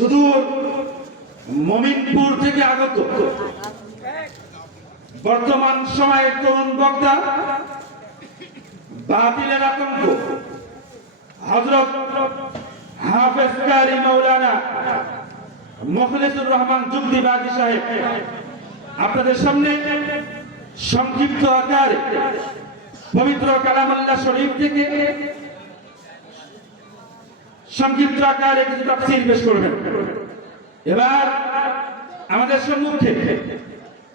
সুদূর মমিনপুর থেকে আগত। বর্তমান সময়ের তরুণ বক্তা বাতিলের আতঙ্ক। হজরত হাফেজ কারি মৌলানা মখলেসুর রহমান যুক্তিবাদী সাহেব, আপনাদের সামনে সংক্ষিপ্ত আকারে পবিত্র কালামাল্লা শরীফ থেকে সংক্ষিপ্ত আকারে কিছু তাফসির পেশ করবেন। এবার আমাদের সম্মুখে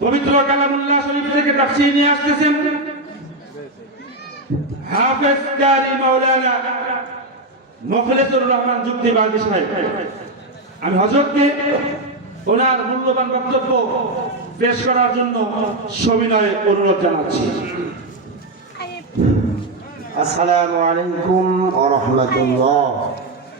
পবিত্র কালামুল্লাহ শরীফ থেকে তাফসির নিয়ে আসতেছেন হাফেজ কারি মাওলানা মখলেসুর রহমান যুক্তি বাগদি সাহেব। আমি হজরতকে ওনার মূল্যবান বক্তব্য পেশ করার জন্য সবিনয়ে অনুরোধ জানাচ্ছি। আসসালামু আলাইকুম ওয়া রাহমাতুল্লাহ।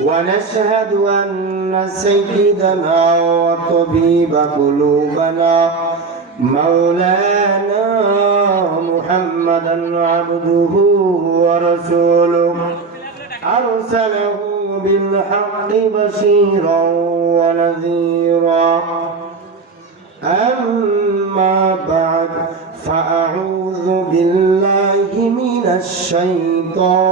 ونشهد أن سيدنا وطبيب قلوبنا مولانا محمدا عبده ورسوله. أرسله بالحق بشيرا ونذيرا. أما بعد فأعوذ بالله من الشيطان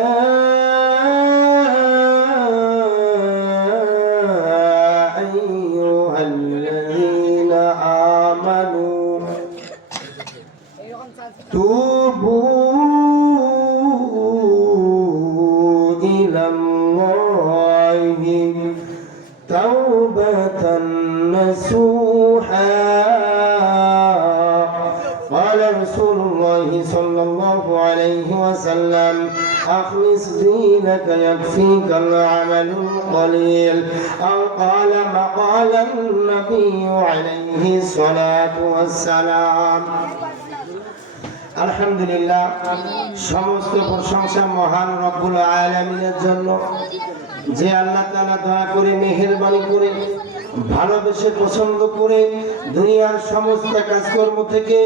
رسول الله صلى الله عليه وسلم أخلص دينك يكفيك العمل القليل أو قال مقال النبي عليه الصلاة والسلام আলহামদুলিল্লাহ সমস্ত প্রশংসা মহান রব্বুল আলমিনের জন্য যে আল্লাহ তাআলা দয়া করে মেহেরবানি করে ভালোবেসে পছন্দ করে দুনিয়ার সমস্ত কাজকর্ম থেকে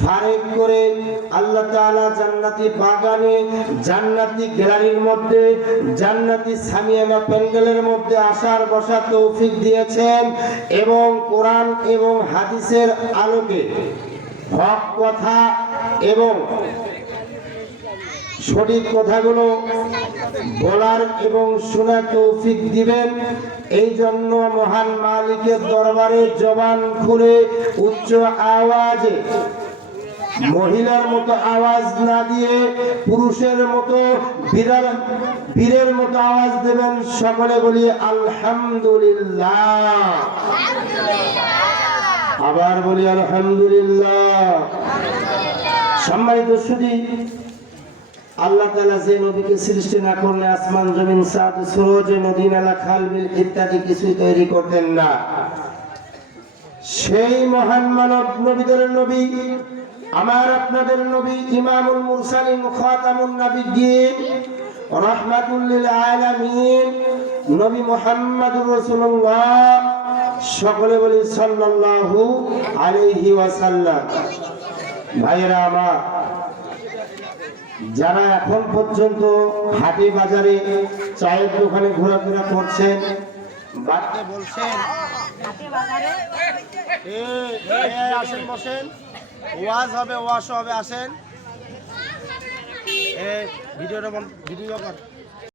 ফারেক করে আল্লাহ তাআলা জান্নাতি বাগানে, জান্নাতি গ্যালারির মধ্যে, জান্নাতি সামিয়ানা প্যান্ডেলের মধ্যে আসার বসার তৌফিক দিয়েছেন এবং কোরআন এবং হাদিসের আলোকে হক কথা এবং সঠিক কথাগুলো বলার এবং শোনার তৌফিক দিবেন। এই জন্য মহান মালিকের দরবারে জবান খুলে উচ্চ আওয়াজে মহিলার মতো আওয়াজ না দিয়ে পুরুষের মতো বীরের মতো আওয়াজ দেবেন সকলে বলি আলহামদুলিল্লাহ। আবার বলি আলহামদুলিল্লাহ। সম্মানিত শুধু আল্লাহ তালা যে নদীকে সৃষ্টি না করলে আসমান, জমিন, সাদ সুরজ নদী নালা খাল, বিল ইত্যাদি কিছুই তৈরি করতেন না। সেই মহান মানব নবীদের নবী, আমার আপনাদের নবী ইমামুল মুরসালিন খাতামুন নবিয়্যিন, রাহমাতুল আলামিন, নবী মুহাম্মদুর রাসূলুল্লাহ সকলে বলি সাল্লাল্লাহু আলাইহি ওয়াসাল্লাম। ভাইরা আমার যারা এখন পর্যন্ত হাটে বাজারে চায়ের দোকানে ঘোরাফেরা করছেন বাড়তে বলছেন? আসেন বসেন। ওয়াজ হবে ওয়াশ হবে আসেন। এ ভিডিওটা ভিডিও কর।